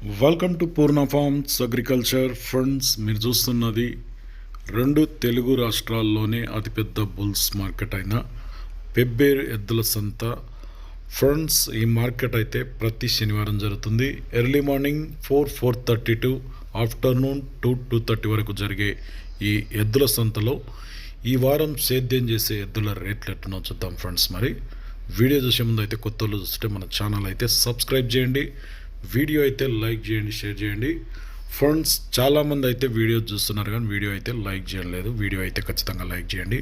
Welcome to Purna forms agriculture friends. మీరు చూస్తున్నది రెండు తెలుగు రాష్ట్రాల్లోనే అతిపెద్ద బుల్స్ మార్కెట్ అయిన పెబ్బేరు ఎద్దుల సంత ఫ్రెండ్స్. ఈ మార్కెట్ అయితే ప్రతి శనివారం జరుగుతుంది. ఎర్లీ మార్నింగ్ 4:30 టు ఆఫ్టర్నూన్ 2:30 వరకు జరిగే ఈ ఎద్దుల సంతలో ఈ వారం సేద్యం చేసే ఎద్దుల రేట్లు ఎట్టునో చూద్దాం ఫ్రెండ్స్. మరి వీడియో చూసే ముందు అయితే కొత్త వాళ్ళు చూస్తే మన ఛానల్ అయితే సబ్స్క్రైబ్ చేయండి, వీడియో అయితే లైక్ చేయండి, షేర్ చేయండి ఫ్రెండ్స్. చాలామంది అయితే వీడియో చూస్తున్నారు కానీ వీడియో అయితే లైక్ చేయలేదు. వీడియో అయితే ఖచ్చితంగా లైక్ చేయండి,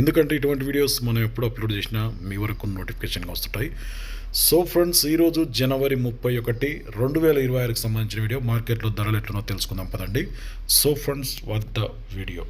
ఎందుకంటే ఇటువంటి వీడియోస్ మనం ఎప్పుడు అప్లోడ్ చేసినా మీ వరకు నోటిఫికేషన్గా వస్తుంటాయి. సో ఫ్రెండ్స్, ఈరోజు జనవరి 31, 2026కి సంబంధించిన వీడియో. మార్కెట్లో ధరలు ఎట్లునో తెలుసుకుందాం పదండి. So friends, what the video.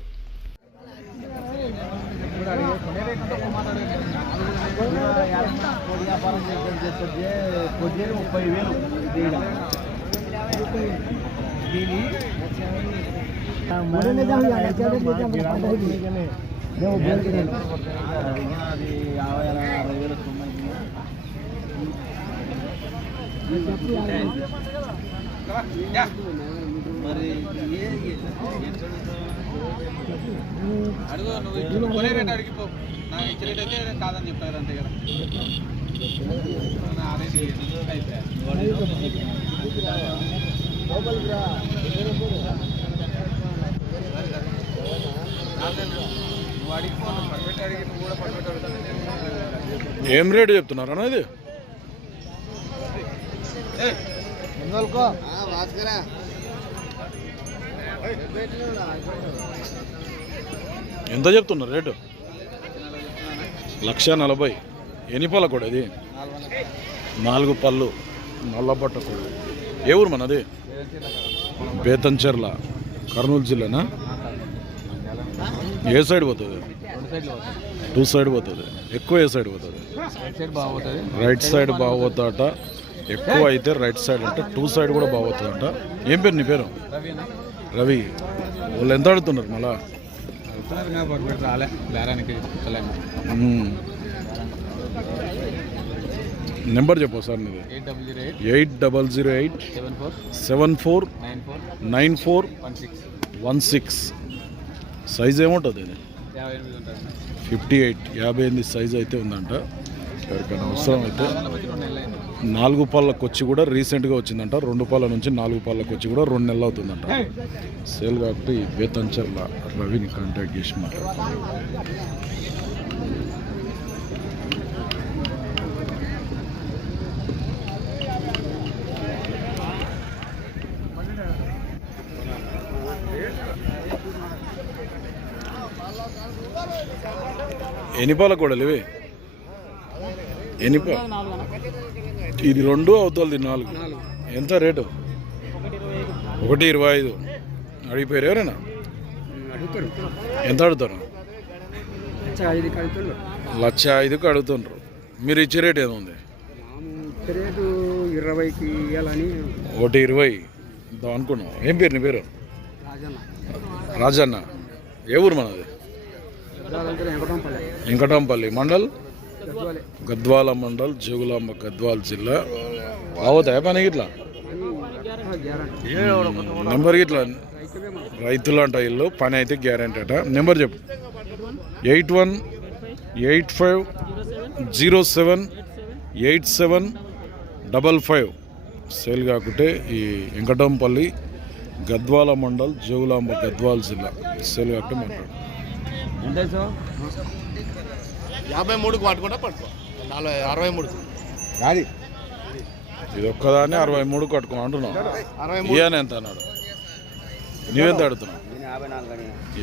అడుగు నువ్వు కొనే రేట్ అడిగిపో, నాకు ఇచ్చే రేట్ అయితే కాదని చెప్తారు అంతే కదా. ఏం రేటు చెప్తున్నారు అన్న? ఇది ఎంత చెప్తున్నారు రేటు? 1,40,000. ఎన్ని పళ్ళ కూడా ఇది? 4 పళ్ళు, నల్లబట్ట కూడా. ఏ ఊరు మనది? బేతంచెర్ల, కర్నూలు జిల్లానా? ఏ సైడ్ పోతుంది? 2 సైడ్ పోతుంది. ఎక్కువ ఏ సైడ్ పోతుంది? రైట్ సైడ్ బాగోతుందట. ఎక్కువ అయితే రైట్ సైడ్ అంటే 2 సైడ్ కూడా బాగోతుందంట. ఏం పేరు నీ పేరు? రవి. వాళ్ళు ఎంత అడుగుతున్నారు మళ్ళా? నెంబర్ చెప్పు సార్ మీది. 800874949416. సైజ్ ఏముంటుంది ఇది? 58, 58 సైజ్ అయితే ఉందంట. ఎవరికైనా అవసరం అయితే 4 పళ్ళకు వచ్చి కూడా రీసెంట్గా వచ్చిందంట. 2 పళ్ళ నుంచి 4 పళ్ళకు వచ్చి కూడా 2 నెలలు అవుతుందంట. సేల్ కాబట్టి బేతంచెర్ల రవిని కాంటాక్ట్ చేసి మాట్లాడు. ఎన్ని పాల కూడా ఇవి? ఎన్ని ఇది 2 అవుతుంది 4. ఎంత రేటు? 1,25. అడిగిపోయారు ఎవరైనా? ఎంత అడుగుతారు? 1,05,000కి అడుగుతుండ్రు. మీరు ఇచ్చే రేట్ ఏముంది? 1,20 ఇద్దాం అనుకున్నాం. ఏం పేరు నీ పేరు? రాజన్న. ఏ ఊరు మనది? వెంకటంపల్లి మండల్, గద్వాల మండల్, జోగులాంబ గద్వాల జిల్లా. బాగుతాయా పని గిట్లా? నెంబర్ గిట్లా రైతులు అంట ఇల్లు, పని అయితే గ్యారెంటీ అట. నెంబర్ చెప్పు. 8185078755. సేల్ కాకుంటే ఈ వెంకటంపల్లి, గద్వాల మండల్, జోగులాంబ గద్వాల జిల్లా. సేల్ కాకుంటే మాట్లాడు. 53కి పట్టుకుంటా పట్టుకో. 63 అది ఇది ఒక్కదాన్ని 63 కట్టుకో అంటున్నావు. ఈయన ఎంత అన్నాడు? నువ్వెంత అడుగుతున్నావు?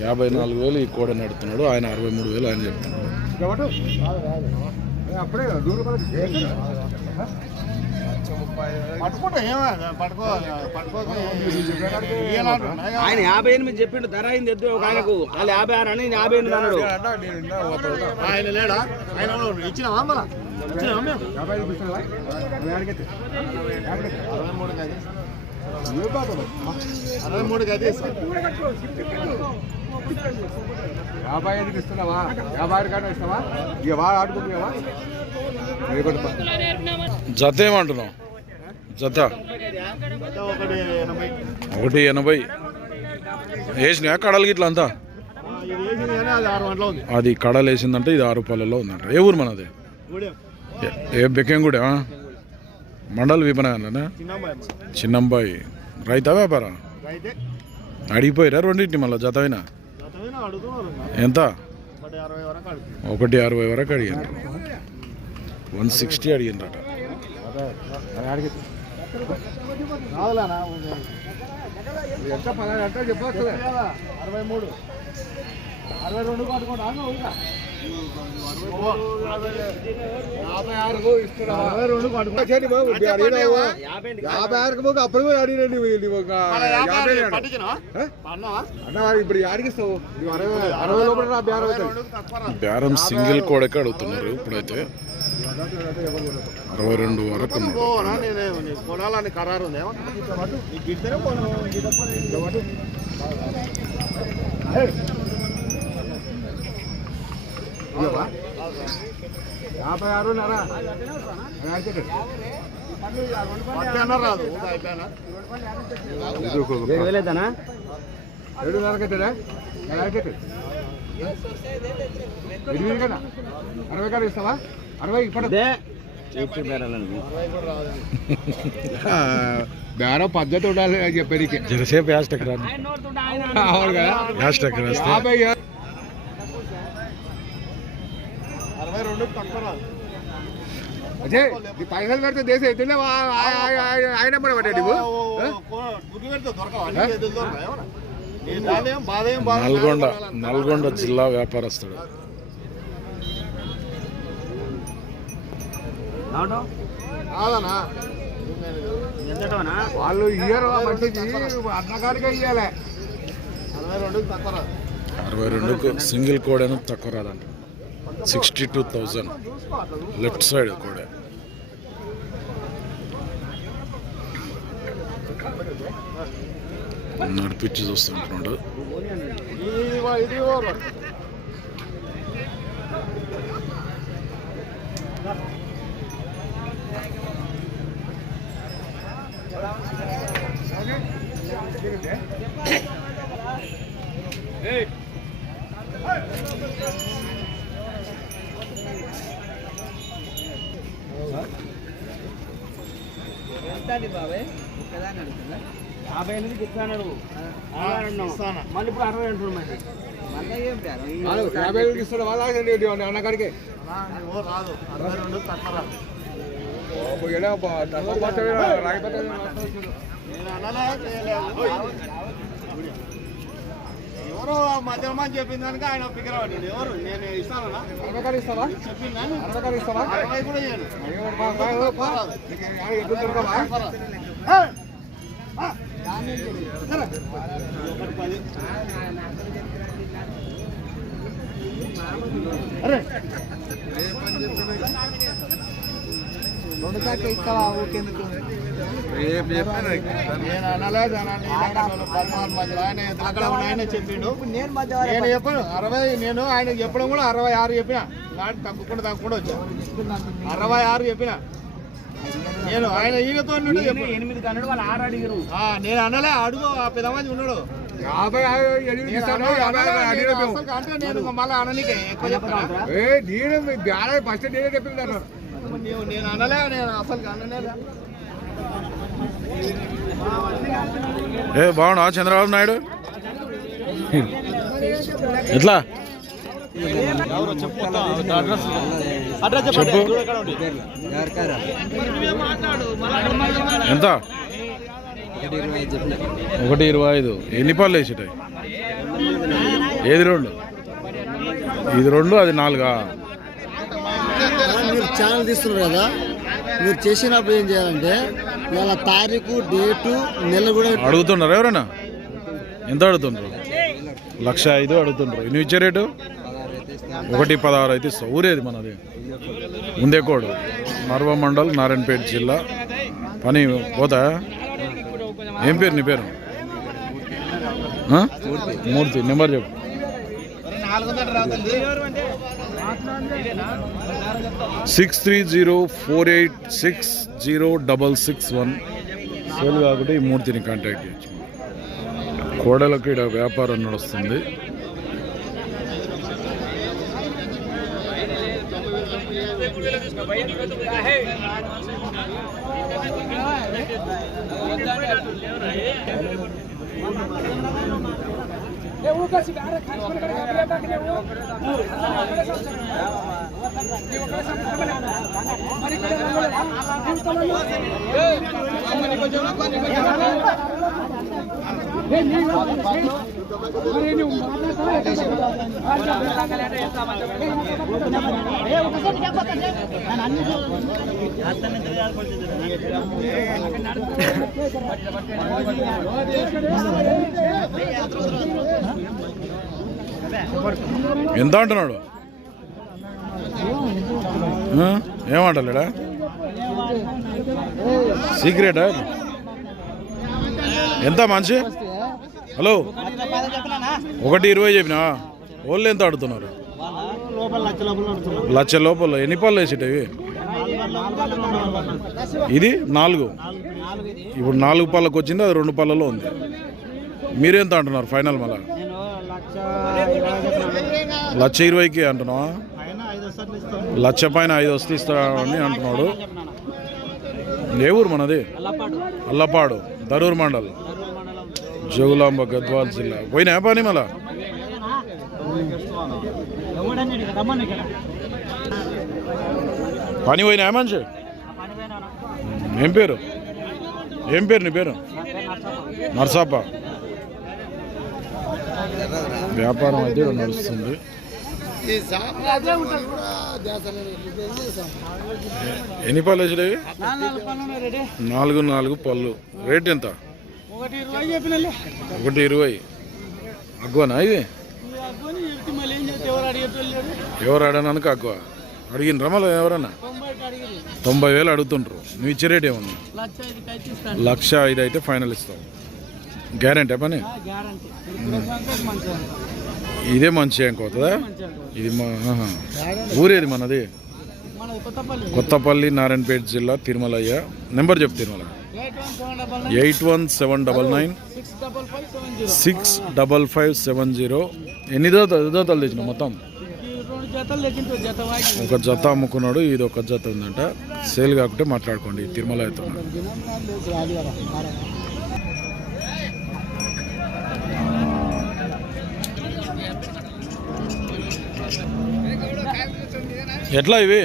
54,000 ఈ కోడని అడుగుతున్నాడు. ఆయన 63,000 ఆయన చెప్తున్నాడు. ఆయన 58 చెప్పిండు. ధర అయింది ఎద్దు ఒక ఆయనకు. వాళ్ళు 56 అని 58 అన్నాడు. ఆయన లేడా? ఆయన ఇచ్చినావా? మళ్ళా ఇచ్చినావా? మేము 63 అదే 55కి ఇస్తున్నావా? 56 కాడ ఇస్తావా? ఇక బాగా ఆడుకుంటున్నావా? జత ఏమంటున్నావు? జత ఒకటి 180 వేసినా కడలు గిట్ల అంతా ఇది వేసింది కానీ అది 6 గంటల ఉంది. అది కడలు వేసిందంటే ఇది 6 రూపాయలలో ఉందంట. ఏ ఊరు మనది? గూడెం ఏ బెక్కెంగుడా మండల్ విపణనా? చిన్నంబాయి. రైతా వ్యాపార? అయితే అడిగిపోయారా రెండింటిని మళ్ళీ జత అయినా అడుగుతున్నారు ఎంత? 60 వరకు అడుగుతున్నారు. 160 వరకు అడిగారు. 160 అడిగిందట. రావాలనా ఎంత 10 అంటే చెప్పచ్చు. 63 62 పట్టుకోండి. 56 అప్పుడు అడిగినండి అన్న ఇప్పుడు అడిగిస్తావు 60 లోపల బేరం సింగిల్ కోడకి అడుగుతున్నారు. ఇప్పుడైతే 62 వరకు కొనాలని ఖరారు ఉంది. గిడితేనే 56 రాదు. 7,500 కట్టడా 8 కదా 60 కాదు ఇస్తావా? 60 ఇప్పుడు బేరం పద్ధతి ఉండాలి అని చెప్పేది. జరసేపు హ్యాష్టాగ్ రాదు. అవును కదా హ్యాష్టాగ్ రాస్తే 62 తక్కువ రాదు. అదే ఈ పైసలు పెడితే దేశం ఎత్తుండే ఆయన కూడా పడ్డా నువ్వు గుడ్లు పెడితే దొరకవా? బాధ ఏం నల్గొండ జిల్లా వ్యాపారస్తుడు. కాదనా వాళ్ళు ఇయ్యరు మట్టికి అన్నగారిగా ఇయ్యాలి. 62 తక్కువ రాదు. 62కు సింగిల్ కోడ్ అని తక్కువ రాదంట. 62,000 లెఫ్ట్ సైడ్ కూడా. నడిపించి చూస్తుంటున్నాడు. ఇది మళ్ళీ ఇప్పుడు 60 అంటున్నారు. 50 ఇస్తాడు వాళ్ళ అన్నగారికి రాదు. 62 తక్కువ రాదు. ఎవరో మధ్యలో చెప్పింది కనుక ఆయన ఫిగర్ పడ్డాడు. ఎవరు నేను ఇస్తానా? ఇస్తావా? చెప్పింది 60 ఇస్తావా? 60 కూడా ఇయ్యను. నేను అనలేదు ఆయన చెప్పిండు. నేను చెప్పాను 60. నేను ఆయనకు చెప్పడం కూడా 66 చెప్పిన. వాడు తగ్గకుండా వచ్చాను. 66 చెప్పిన నేను. ఆయన ఈయనతో 8 కన్నాడు. వాళ్ళు 6 అడిగారు. నేను అనలే. అడుగు ఆ పెద్దమంది ఉన్నాడు. 50 అంటే నేను మళ్ళీ అననీకే ఎక్కువ చెప్తాను. ఫస్ట్ నేనే చెప్పింది అన్నారు. నేను అనలే. నేను అసలు అనలే. బాగున్నా చంద్రబాబు నాయుడు ఎట్లా చెప్పు. 125. ఎన్ని పళ్ళు వేసేటాయి? ఏది 2? ఇది 2 అది 4. మీరు ఛానల్ తీస్తున్నారు కదా, మీరు చేసినప్పుడు ఏం చేయాలంటే ఇలా తారీఖు డేటు నెల కూడా అడుగుతున్నారు. ఎవరైనా ఎంత అడుగుతుండ్రు? 1,05,000 అడుగుతుండ్రు. నువ్వు ఇచ్చే రేటు 1,16 అయితే ఇస్తావు. ఊరేది మనది? ముందేకోడు, మర్వ మండల్, నారాయణపేట జిల్లా. పని పోతా. ఏం పేరు నీ పేరు? మూర్తి. నెంబర్ చెప్పు. 400 6304860661 సేల్ కాకుండా ఈ మూర్తిని కాంటాక్ట్ చేయొచ్చు. కోడలకు ఇక్కడ వ్యాపారం నడుస్తుంది. ఎంత అంటున్నాడు? ఏమంటలేడా? సీక్రెటా? ఎంత మంచి? హలో, 1:20 చెప్పినా. వాళ్ళు ఎంత ఆడుతున్నారు? లక్ష లోపల. ఎన్ని పళ్ళు వేసేటవి? ఇది 4. ఇప్పుడు 4 పళ్ళకు వచ్చింది, అది 2 పళ్ళలో ఉంది. మీరెంత అంటున్నారు ఫైనల్? మళ్ళా 1,20,000కి అంటున్నావా? 1,00,000 పైన 5 వస్తే ఇస్తాడని అంటున్నాడు. ఏ ఊరు మనది? అల్లపాడు, దరూర్ మండల్, జోగులాంబ, గద్వాల్ జిల్లా. పోయినా పని మళ్ళా? పని పోయినా మంచి? ఏం పేరు? ఏం పేరు నీ పేరు? నర్సాప. వ్యాపారం అయితే నడుస్తుంది. ఎన్ని పళ్ళు వేసినవి? 4 పళ్ళు. రేట్ ఎంత? 1:20. అగ్వనా ఇది? ఎవరు అడగడానికి అగ్వ అడిగిన మళ్ళీ? ఎవరన్నా 90,000 అడుగుతుంటారు. నువ్వు ఇచ్చే రేట్ ఏమన్నా? 1,05,000 అయితే ఫైనల్ ఇస్తావు. గ్యారెంటీ పని? ఇదే మంచి ఇంకోతుందా? ఇది ఊరేది మనది? కొత్తపల్లి, నారాయణపేట జిల్లా, తిరుమలయ్య. నెంబర్ చెప్పు. తిరుమల 8179965570. ఎన్ని జతలు తెచ్చినావు మొత్తం? ఒక జత అమ్ముకున్నాడు. ఇది ఒక జత ఉందంట. సేల్ కాకుంటే మాట్లాడుకోండి. తిరుమల అయితే ఎట్లా ఇవి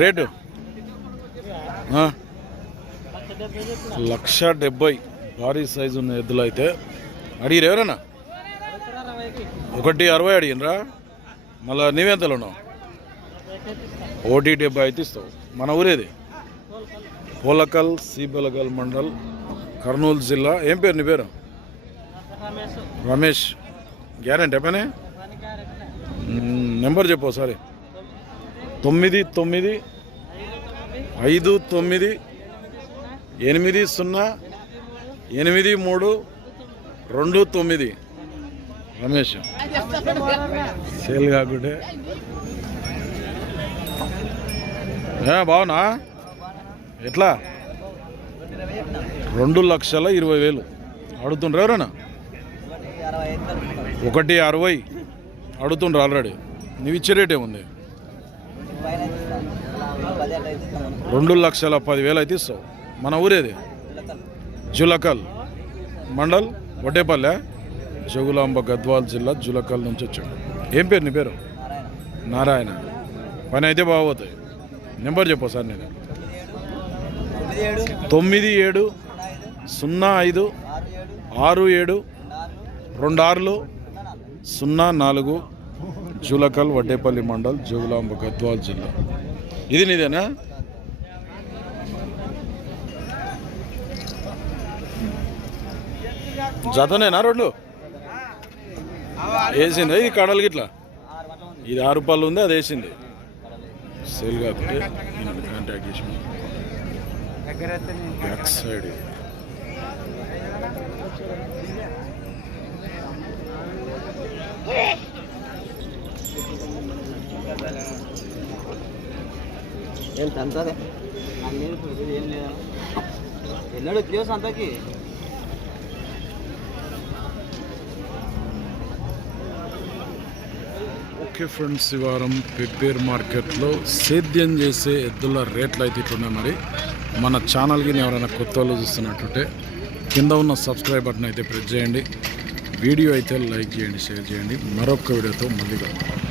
రేటు? 1,70,000. భారీ సైజు ఉన్న ఎద్దులు అయితే అడిగిరు ఎవరన్నా? 1,60,000 అడిగినరా? మళ్ళీ నీవెంతలో ఉన్నావు? 1,70,000 అయితే ఇస్తావు. మన ఊరేది? పోలకల్, సీబలగల్ మండల్, కర్నూలు జిల్లా. ఏం పేరు నీ పేరు? రమేష్. గ్యారెంటీ పని? నెంబర్ చెప్పు ఒకసారి. 9959080329. రమేష్. సేల్ కాకుంటే బావునా? ఎట్లా? 2,20,000 అడుగుతుండ్రు ఎవరన్నా? 1,60,000 అడుగుతుండ్రు ఆల్రెడీ. నువ్వు ఇచ్చే రేట్ ఏముంది? 2,10,000 అయితే ఇస్తావు. మన ఊరేది? జులకల్ మండల్, వడ్డేపల్లె, జోగులాంబ, గద్వాల్ జిల్లా, జులకల్ నుంచి వచ్చాడు. ఏం పేరు నీ పేరు? నారాయణ. పని అయితే బాగోతాయి. నెంబర్ చెప్పు సార్. నేను 9705672604. జులకల్, వడ్డేపల్లి మండల్, జోగులాంబ, గద్వాల్ జిల్లా. ఇది నీదేనా? జతనేనా? 2 వేసింది. ఇది కడలు గిట్లా. ఇది 6 రూపాయలు ఉంది, అది వేసింది. సేల్ కాకుంటే కాంటాక్ట్ చేసి బ్యాక్ సైడ్. ఏం తంతదే ఏం లేదా ఎన్నడూ వచ్చేవు సంతకి ఓకే ఫ్రెండ్స్, ఈ వారం పెబ్బేరు మార్కెట్లో సేద్యం చేసే ఎద్దుల రేట్లు అయితే ఇట్లున్నాయి. మరి మన ఛానల్కి ఎవరైనా కొత్త వాళ్ళు చూస్తున్నట్టుంటే కింద ఉన్న సబ్స్క్రైబ్ బటన్ అయితే ప్రెస్ చేయండి. వీడియో అయితే లైక్ చేయండి, షేర్ చేయండి. మరొక వీడియోతో మళ్ళీ కలుద్దాం.